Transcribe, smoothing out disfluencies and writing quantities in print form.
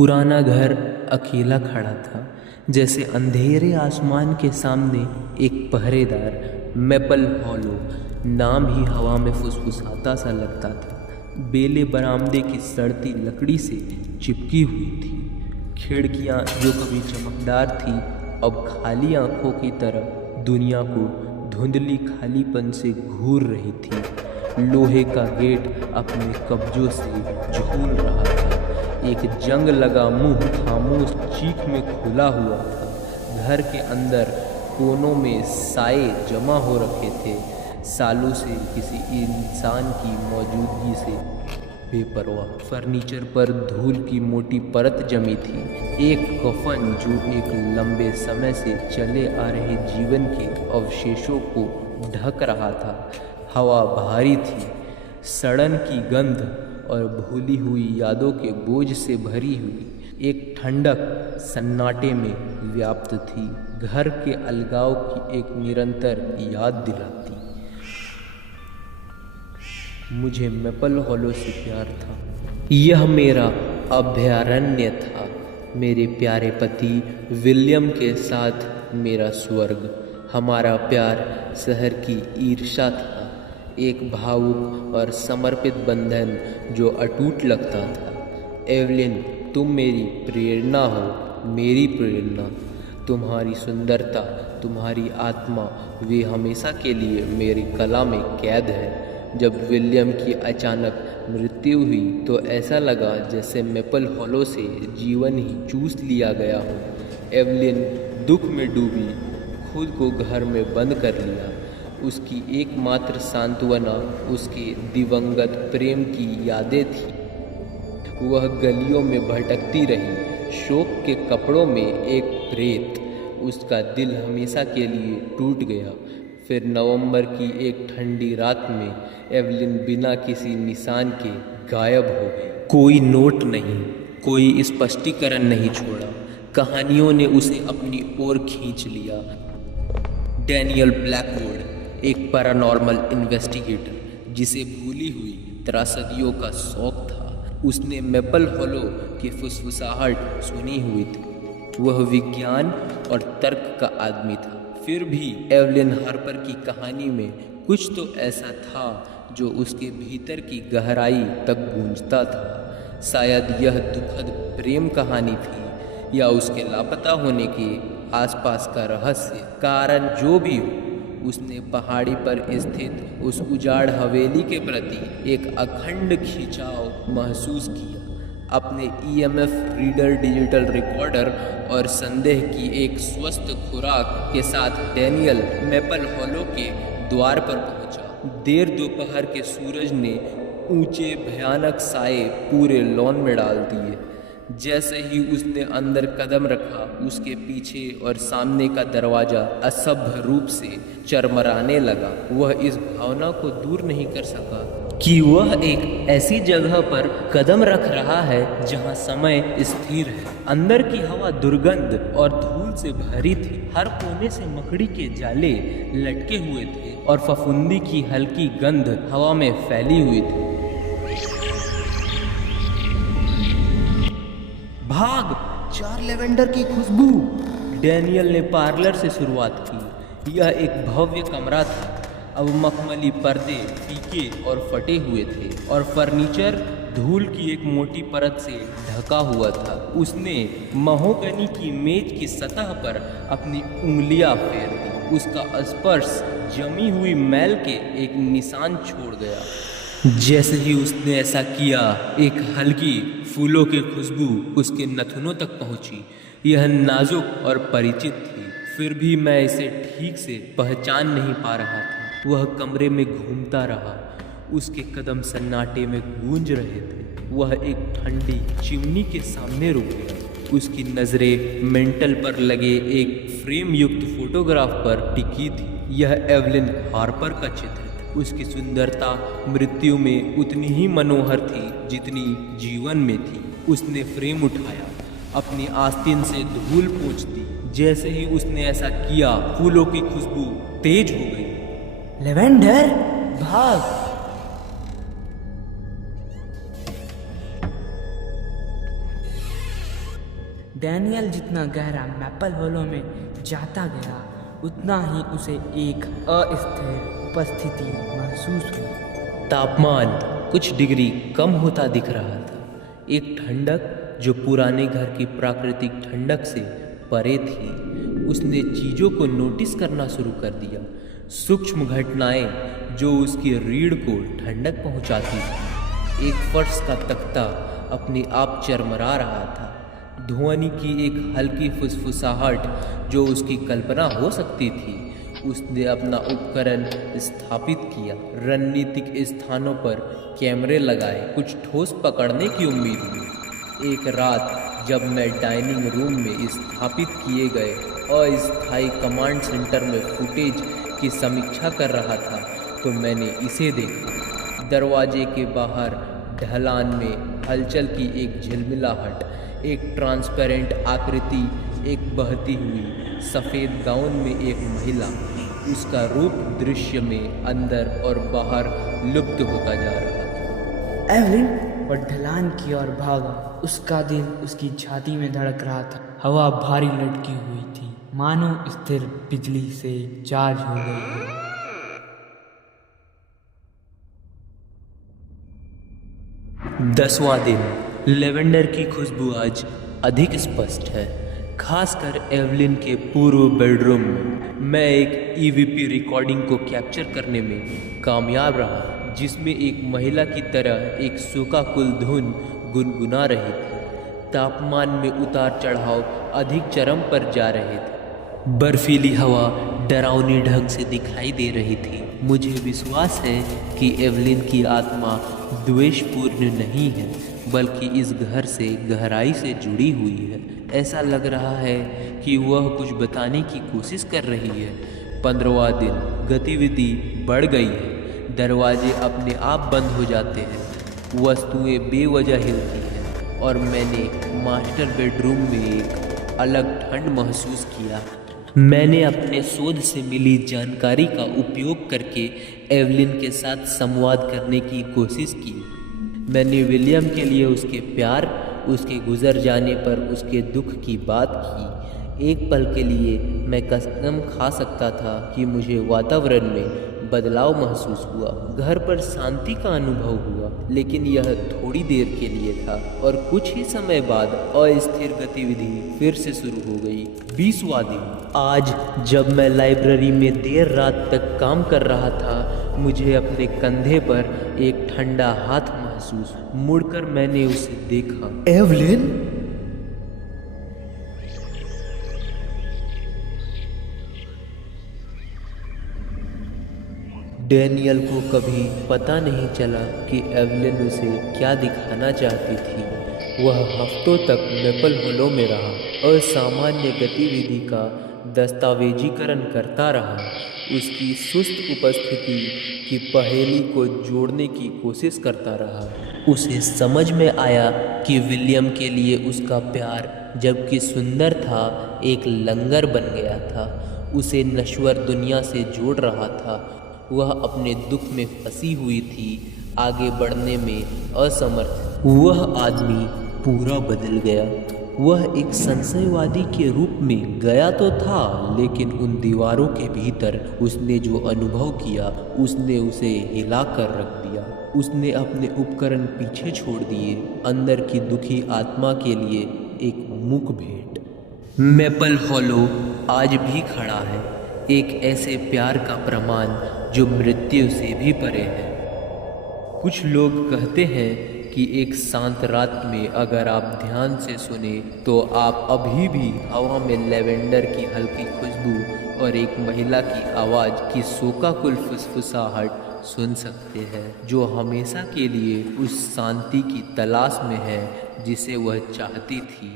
पुराना घर अकेला खड़ा था, जैसे अंधेरे आसमान के सामने एक पहरेदार। मैपल हॉलो नाम ही हवा में फुसफुसाता सा लगता था। बेले बरामदे की सड़ती लकड़ी से चिपकी हुई थी। खिड़कियां जो कभी चमकदार थी, अब खाली आंखों की तरह दुनिया को धुंधली खालीपन से घूर रही थी। लोहे का गेट अपने कब्जों से झूल रहा था। एक जंग लगा मुंह खामोश चीख में खुला हुआ था। घर के अंदर कोनों में साए जमा हो रखे थे, सालों से किसी इंसान की मौजूदगी से बेपरवाह। फर्नीचर पर धूल की मोटी परत जमी थी। एक कफन जो एक लंबे समय से चले आ रहे जीवन के अवशेषों को ढक रहा था। हवा भारी थी, सड़न की गंध और भूली हुई यादों के बोझ से भरी हुई एक ठंडक सन्नाटे में व्याप्त थी। घर के अलगाव की एक निरंतर याद दिलाती। मुझे मैपल हॉलो से प्यार था। यह मेरा अभयारण्य था, मेरे प्यारे पति विलियम के साथ मेरा स्वर्ग। हमारा प्यार शहर की ईर्ष्या था, एक भावुक और समर्पित बंधन जो अटूट लगता था। एवलिन, तुम मेरी प्रेरणा हो, मेरी प्रेरणा। तुम्हारी सुंदरता, तुम्हारी आत्मा, वे हमेशा के लिए मेरी कला में कैद है। जब विलियम की अचानक मृत्यु हुई तो ऐसा लगा जैसे मैपल हॉलो से जीवन ही चूस लिया गया हो। एवलिन दुख में डूबी, खुद को घर में बंद कर लिया। उसकी एकमात्र सांत्वना उसके दिवंगत प्रेम की यादें थी। वह गलियों में भटकती रही, शोक के कपड़ों में एक प्रेत। उसका दिल हमेशा के लिए टूट गया। फिर नवंबर की एक ठंडी रात में एवलिन बिना किसी निशान के गायब हो गई। कोई नोट नहीं, कोई स्पष्टीकरण नहीं छोड़ा। कहानियों ने उसे अपनी ओर खींच लिया। डैनियल ब्लैकवुड, एक पैरानॉर्मल इन्वेस्टिगेटर जिसे भूली हुई त्रासदियों का शौक था, उसने मैपल हॉलो की फुसफुसाहट सुनी हुई थी। वह विज्ञान और तर्क का आदमी था। फिर भी एवलिन हार्पर की कहानी में कुछ तो ऐसा था जो उसके भीतर की गहराई तक गूंजता था। शायद यह दुखद प्रेम कहानी थी, या उसके लापता होने के आसपास का रहस्य। कारण जो भी हो, उसने पहाड़ी पर स्थित उस उजाड़ हवेली के प्रति एक अखंड खिंचाव महसूस किया। अपने EMF रीडर, डिजिटल रिकॉर्डर और संदेह की एक स्वस्थ खुराक के साथ डैनियल मैपल हॉलो के द्वार पर पहुंचा। देर दोपहर के सूरज ने ऊंचे भयानक साए पूरे लॉन में डाल दिए। जैसे ही उसने अंदर कदम रखा, उसके पीछे और सामने का दरवाजा असभ्य रूप से चरमराने लगा। वह इस भावना को दूर नहीं कर सका कि वह एक ऐसी जगह पर कदम रख रहा है जहां समय स्थिर है। अंदर की हवा दुर्गंध और धूल से भरी थी। हर कोने से मकड़ी के जाले लटके हुए थे और फफूंदी की हल्की गंध हवा में फैली हुई थी। भाग, 4 लेवेंडर की खुशबू। डैनियल ने पार्लर से शुरुआत की। यह एक भव्य कमरा था। अब मखमली पर्दे फीके और फटे हुए थे और फर्नीचर धूल की एक मोटी परत से ढका हुआ था। उसने महोगनी की मेज की सतह पर अपनी उंगलियां फेर दी। उसका स्पर्श जमी हुई मैल के एक निशान छोड़ गया। जैसे ही उसने ऐसा किया, एक हल्की फूलों की खुशबू उसके नथुनों तक पहुंची। यह नाजुक और परिचित थी, फिर भी मैं इसे ठीक से पहचान नहीं पा रहा था। वह कमरे में घूमता रहा, उसके कदम सन्नाटे में गूंज रहे थे। वह एक ठंडी चिमनी के सामने रुक गया। उसकी नज़रें मेंटल पर लगे एक फ्रेम युक्त फोटोग्राफ पर टिकी थी। यह एवलिन हार्पर का चित्र। उसकी सुंदरता मृत्यु में उतनी ही मनोहर थी जितनी जीवन में थी। उसने फ्रेम उठाया, अपनी आस्तीन से धूल पोंछ दी। जैसे ही उसने ऐसा किया, फूलों की खुशबू तेज हो गई। लेवेंडर, भाग। डैनियल जितना गहरा मैपल होलो में जाता गया, उतना ही उसे एक अस्थिर उपस्थिति महसूस हुई। तापमान कुछ डिग्री कम होता दिख रहा था। एक ठंडक जो पुराने घर की प्राकृतिक ठंडक से परे थी। उसने चीज़ों को नोटिस करना शुरू कर दिया, सूक्ष्म घटनाएं जो उसकी रीढ़ को ठंडक पहुंचाती थी। एक फर्श का तख्ता अपने आप चरमरा रहा था। ध्वनि की एक हल्की फुसफुसाहट जो उसकी कल्पना हो सकती थी। उसने अपना उपकरण स्थापित किया, रणनीतिक स्थानों पर कैमरे लगाए, कुछ ठोस पकड़ने की उम्मीद हुई। एक रात जब मैं डाइनिंग रूम में स्थापित किए गए अस्थायी कमांड सेंटर में फुटेज की समीक्षा कर रहा था तो मैंने इसे देखा। दरवाजे के बाहर ढलान में हलचल की एक झिलमिलाहट, एक ट्रांसपेरेंट आकृति, एक बहती हुई सफ़ेद गाउन में एक महिला। उसका रूप दृश्य में अंदर और बाहर लुप्त होता जा रहा था। एवलिन और ढलान की ओर भागा। उसका दिल उसकी छाती में धड़क रहा था। हवा भारी लटकी हुई थी, मानो स्थिर बिजली से चार्ज हो गई है। 10वां दिन। लेवेंडर की खुशबू आज अधिक स्पष्ट है, खासकर एवलिन के पूर्व बेडरूम में। मैं एक ईवीपी रिकॉर्डिंग को कैप्चर करने में कामयाब रहा, जिसमें एक महिला की तरह एक शोकाकुल धुन गुनगुना रही थी। तापमान में उतार चढ़ाव अधिक चरम पर जा रहे थे। बर्फीली हवा डरावनी ढंग से दिखाई दे रही थी। मुझे विश्वास है कि एवलिन की आत्मा द्वेषपूर्ण नहीं है, बल्कि इस घर से गहराई से जुड़ी हुई है। ऐसा लग रहा है कि वह कुछ बताने की कोशिश कर रही है। 15वां दिन। गतिविधि बढ़ गई है। दरवाजे अपने आप बंद हो जाते हैं, वस्तुएं बेवजह हिलती हैं और मैंने मास्टर बेडरूम में एक अलग ठंड महसूस किया। मैंने अपने शोध से मिली जानकारी का उपयोग करके एवलिन के साथ संवाद करने की कोशिश की। मैंने विलियम के लिए उसके प्यार, उसके गुजर जाने पर उसके दुख की बात की। एक पल के लिए मैं कसम खा सकता था कि मुझे वातावरण में बदलाव महसूस हुआ। घर पर शांति का अनुभव हुआ, लेकिन यह थोड़ी देर के लिए था और कुछ ही समय बाद अस्थिर गतिविधि फिर से शुरू हो गई। 20वां दिन। आज जब मैं लाइब्रेरी में देर रात तक काम कर रहा था, मुझे अपने कंधे पर एक ठंडा हाथ महसूस। मुड़कर मैंने उसे देखा। एवलिन? डैनियल को कभी पता नहीं चला कि एवलिन उसे क्या दिखाना चाहती थी। वह हफ्तों तक मैपल होलो में रहा, असामान्य गतिविधि का दस्तावेजीकरण करता रहा, उसकी सुस्त उपस्थिति की पहेली को जोड़ने की कोशिश करता रहा। उसे समझ में आया कि विलियम के लिए उसका प्यार, जबकि सुंदर था, एक लंगर बन गया था, उसे नश्वर दुनिया से जोड़ रहा था। वह अपने दुख में फंसी हुई थी, आगे बढ़ने में असमर्थ। वह आदमी पूरा बदल गया। वह एक संशयवादी के रूप में गया तो था, लेकिन उन दीवारों के भीतर उसने जो अनुभव किया, उसने उसे हिला कर रख दिया। उसने अपने उपकरण पीछे छोड़ दिए, अंदर की दुखी आत्मा के लिए एक मूक भेंट। मैपल हॉलो आज भी खड़ा है, एक ऐसे प्यार का प्रमाण जो मृत्यु से भी परे है। कुछ लोग कहते हैं कि एक शांत रात में अगर आप ध्यान से सुने तो आप अभी भी हवा में लेवेंडर की हल्की खुशबू और एक महिला की आवाज़ की शोकाकुल फुसफुसाहट सुन सकते हैं, जो हमेशा के लिए उस शांति की तलाश में है जिसे वह चाहती थी।